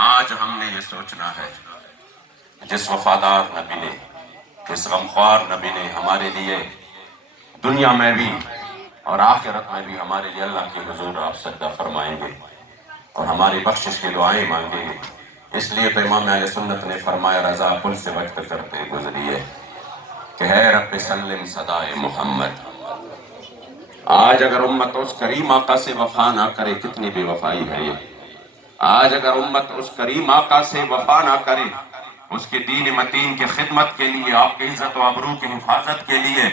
آج ہم نے یہ سوچنا ہے جس وفادار نبی نے، جس غمخوار نبی نے ہمارے لیے دنیا میں بھی اور آخرت میں بھی ہمارے لیے اللہ کے حضور آپ سجدہ فرمائیں گے اور ہماری بخشش کی دعائیں مانگیں گے. اس لیے تو امام اہل سنت نے فرمایا رضا کل سے وقت کرتے گزریے کہ ہے رب سلم صدائے محمد. آج اگر امت اس کریم آقا سے وفا نہ کرے، کتنی بے وفائی ہے یہ. آج اگر امت اس کریم آقا سے وفا نہ کرے، اس کے دین متین کی خدمت کے لیے، آپ کی عزت و عبرو کی حفاظت کے لیے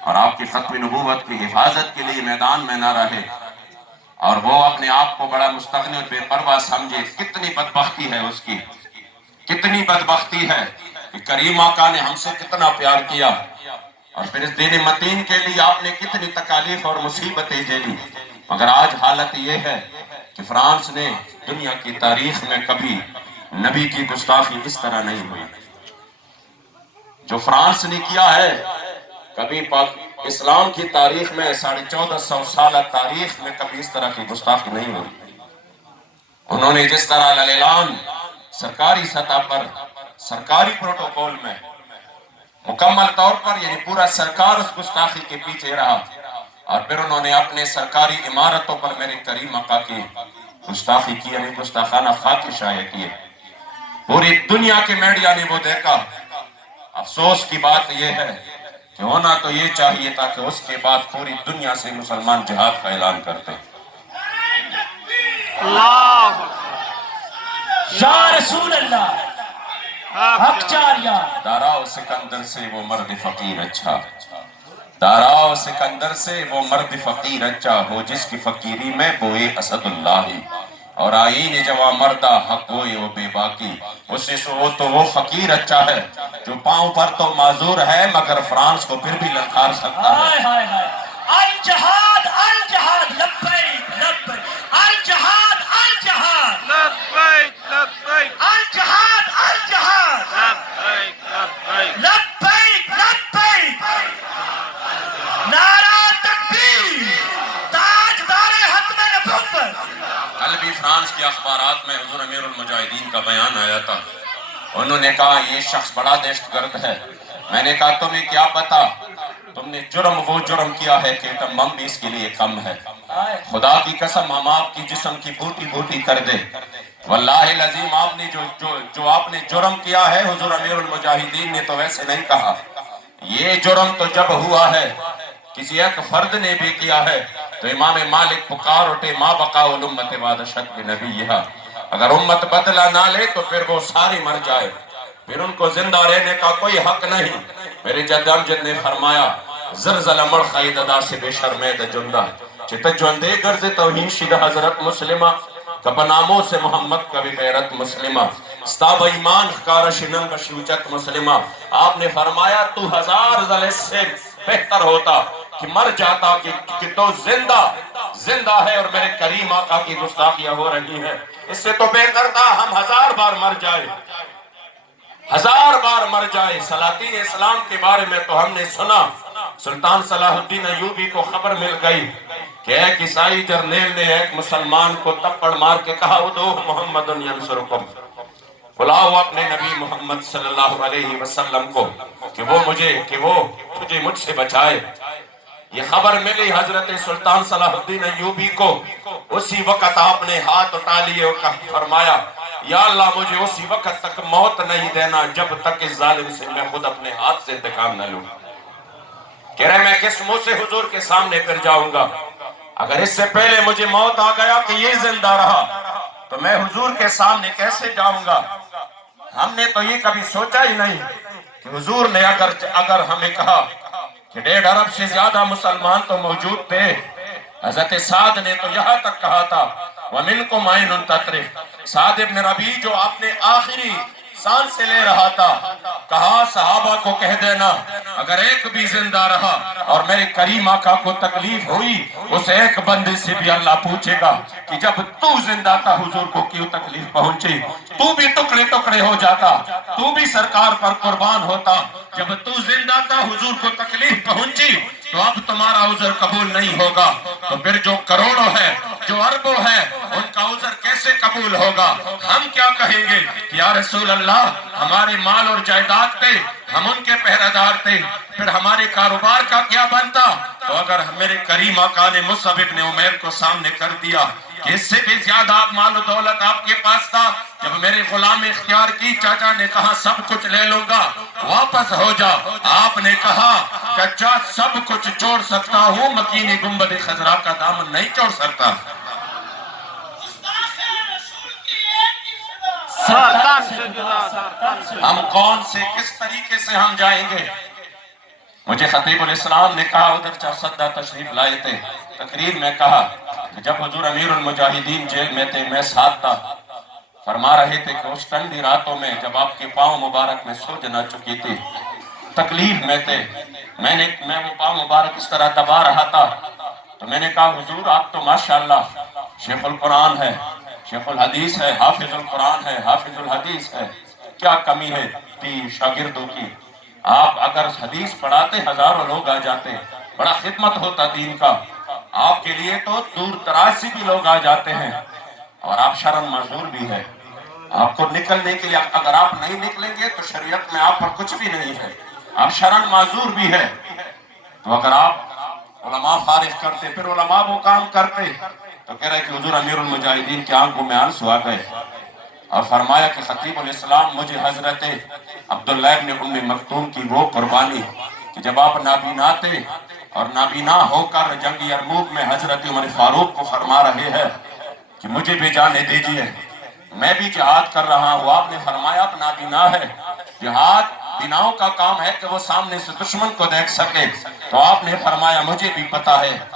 اور آپ کی ختم نبوت کی حفاظت کے لیے میدان میں نہ رہے اور وہ اپنے آپ کو بڑا مستغنی اور بے پرواہ سمجھے، کتنی بدبختی ہے اس کی. کتنی بدبختی ہے کہ کریم آقا نے ہم سے کتنا پیار کیا اور پھر اس دین متین کے لیے آپ نے کتنی تکالیف اور مصیبتیں جھیلی. مگر آج حالت یہ ہے کہ فرانس نے دنیا کی تاریخ میں کبھی نبی کی گستاخی اس طرح نہیں ہوئی. جو فرانس نے کیا ہے کبھی اسلام کی تاریخ میں 1450 سالہ تاریخ میں کبھی اس طرح کی گستاخی نہیں ہوئی. انہوں نے جس طرح اعلان سرکاری سطح پر، سرکاری پروٹوکول میں مکمل طور پر، یعنی پورا سرکار اس گستاخی کے پیچھے رہا اور پھر انہوں نے اپنے سرکاری عمارتوں پر میرے کریم آقا کی گستاخی کی، یعنی گستاخانہ خاک شائع کیے. پوری دنیا کے میڈیا نے وہ دیکھا. افسوس کی بات یہ ہے کہ ہونا تو یہ چاہیے تھا کہ اس کے بعد پوری دنیا سے مسلمان جہاد کا اعلان کرتے. اللہ یا رسول اللہ، حق چاریا. داراؤ سکندر سے وہ مرد فقیر اچھا، داراؤ سکندر سے وہ مرد فقیر اچھا، ہو جس کی فقیری میں بوئے اسد اللہ اور آئین جوان مردہ حق ہوئے وہ بے باقی. اس سے تو وہ فقیر اچھا ہے جو پاؤں پر تو معذور ہے مگر فرانس کو پھر بھی للکار سکتا ہے. ہائے ہائے ہائے. الجہاد الجہاد لبیک لبیک. الجہاد الجہاد لبیک لبیک الجہاد الجہاد لبیک لبیک لبیک لبیک. نعرہ تکبیر. تاجدار ختم نبوت. کل بھی فرانس کے اخبارات میں حضور امیر المجاہدین کا بیان آیا تھا. انہوں نے کہا یہ شخص بڑا دہشت گرد ہے. میں نے کہا تمہیں کیا پتا، تم نے جرم وہ جرم کیا ہے کہ تمام بھی اس کے لیے کم ہے. خدا کی قسم ہم آپ کی جسم کی بوٹی بوٹی کر دے. واللہ العظیم آپ نے جو آپ نے جرم کیا ہے، حضور امیر المجاہدین نے تو ویسے نہیں کہا. یہ جرم تو جب ہوا ہے کسی ایک فرد نے بھی کیا ہے تو امام مالک پکار اٹھے ما بقاء الامت بعد شک نبیہا. اگر امت بدلہ نہ لے تو پھر وہ ساری مر جائے، پھر ان کو زندہ رہنے کا کوئی حق نہیں. میرے جد امجد نے فرمایا زرزل مر خید ادا سے بے شرمید جندہ چت جوندے گرز توہین شد حضرت مسلمہ کپناموں سے محمد کا بھی غیرت مسلمہ ستاب ایمان خکارش ننگ شوچت مسلمہ. آپ نے فرمایا تو 1000 زل سے بہتر ہوتا کہ مر جاتا کہ تو زندہ ہے اور میرے کریم آقا کی گستاخیاں ہو رہی ہیں. اس سے تو بہتر تھا ہم 1000 بار مر جائے، 1000 بار مر جائے. سلاطین اسلام کے بارے میں تو ہم نے سنا، سلطان صلاح الدین ایوبی کو خبر مل گئی کہ ایک عیسائی جرنیل نے ایک مسلمان کو تپڑ مار کے کہا ادعو محمد ینصرکم، بلاؤ اپنے نبی محمد صلی اللہ علیہ وسلم کو کہ وہ تجھے مجھ سے بچائے. یہ خبر ملی حضرت سلطان صلاح الدین ایوبی کو. اسی وقت آپ نے ہاتھ اٹھا لیے اور فرمایا یا اللہ مجھے اسی وقت تک موت نہیں دینا جب تک اس ظالم سے میں خود اپنے ہاتھ سے انتقام نہ لوں. کہہ رہے میں کس منہ سے حضور کے سامنے پھر جاؤں گا؟ اگر اس سے پہلے مجھے موت آ گیا کہ یہ زندہ رہا تو میں حضور کے سامنے کیسے جاؤں گا؟ ہم نے تو یہ کبھی سوچا ہی نہیں کہ حضور نے اگر ہمیں کہا کہ 1.5 ارب سے زیادہ مسلمان تو موجود تھے. حضرت سعد نے تو یہاں تک کہا تھا وَمِنْكُمْ عَيْنٌ تَطْرِفُ. سعد ابن ربیع جو آپ نے آخری سانس سے لے رہا تھا، کہا صحابہ کو کہہ دینا اگر ایک بھی زندہ رہا اور میرے کریم آقا کو تکلیف ہوئی اس ایک بندے سے بھی اللہ پوچھے گا کہ جب تو زندہ تھا حضور کو کیوں تکلیف پہنچی؟ تو بھی ٹکڑے ٹکڑے ہو جاتا، تو بھی سرکار پر قربان ہوتا. جب تو زندہ تھا حضور کو تکلیف پہنچی تو اب تمہارا عذر قبول نہیں ہوگا، تو پھر جو کروڑوں ہے، جو اربوں ہے، ان کا عذر کیسے قبول ہوگا؟ ہم کیا کہیں گے کہ یا رسول اللہ ہمارے مال اور جائیداد تھے، ہم ان کے پہرہ تھے، پھر ہمارے کاروبار کا کیا بنتا؟ تو اگر میرے کریم آقا نے مصعب ابن عمیر کو سامنے کر دیا کہ اس سے بھی زیادہ مال و دولت آپ کے پاس تھا، جب میرے غلام اختیار کی، چاچا نے کہا سب کچھ لے لوں گا، واپس ہو جا۔ آپ نے کہا چچا سب کچھ چھوڑ سکتا ہوں، مکینی گنبد خضرا کا دامن نہیں چھوڑ سکتا۔ سرطان سے جدا، سرطان سے ہم کون سے کس طریقے سے ہم جائیں گے؟ مجھے خطیب الاسلام نے کہا، ادھر چارسدہ تشریف لائے تھے، تقریر میں کہا کہ جب حضور امیر المجاہدین جیل میں تھے، میں ساتھ تھا، فرما رہے تھے کہ اس ٹھنڈی راتوں میں جب آپ کے پاؤں مبارک میں سو جنا چکی تھی، تکلیف میں تھے، میں وہ پاؤں مبارک اس طرح دبا رہا تھا، تو میں نے کہا حضور آپ تو ماشاءاللہ شیخ القرآن ہے، شیخ الحدیث ہے، حافظ القرآن ہے، حافظ الحدیث ہے، کیا کمی ہے شاگردوں کی؟ آپ اگر حدیث پڑھاتے ہزاروں لوگ آ جاتے، بڑا خدمت ہوتا دین کا، آپ کے لیے تو دور دراز سے بھی لوگ آ جاتے ہیں، اور آپ شرم معذور بھی ہے، آپ کو نکلنے کے لیے اگر آپ نہیں نکلیں گے تو شریعت میں آپ پر کچھ بھی نہیں ہے، آپ شرم معذور بھی ہے۔ تو اگر آپ علماء فارغ کرتے، پھر علماء وہ کام کرتے، تو کہہ رہے کہ حضور امیر المجاہدین کی آنکھوں میں آنسو آ گئے، اور فرمایا کہ خطیب الاسلام مجھے حضرت عبداللہ ابن ام مکتوم کی وہ قربانی کہ جب آپ نابینا تھے اور نابینا ہو کر جنگ یرموک میں حضرت عمر فاروق کو فرما رہے ہیں کہ مجھے بھی جانے دیجئے، میں بھی جہاد کر رہا ہوں، آپ نے فرمایا اب نابینا ہے، جہاد بیناؤں کا کام ہے کہ وہ سامنے سے دشمن کو دیکھ سکے، تو آپ نے فرمایا مجھے بھی پتا ہے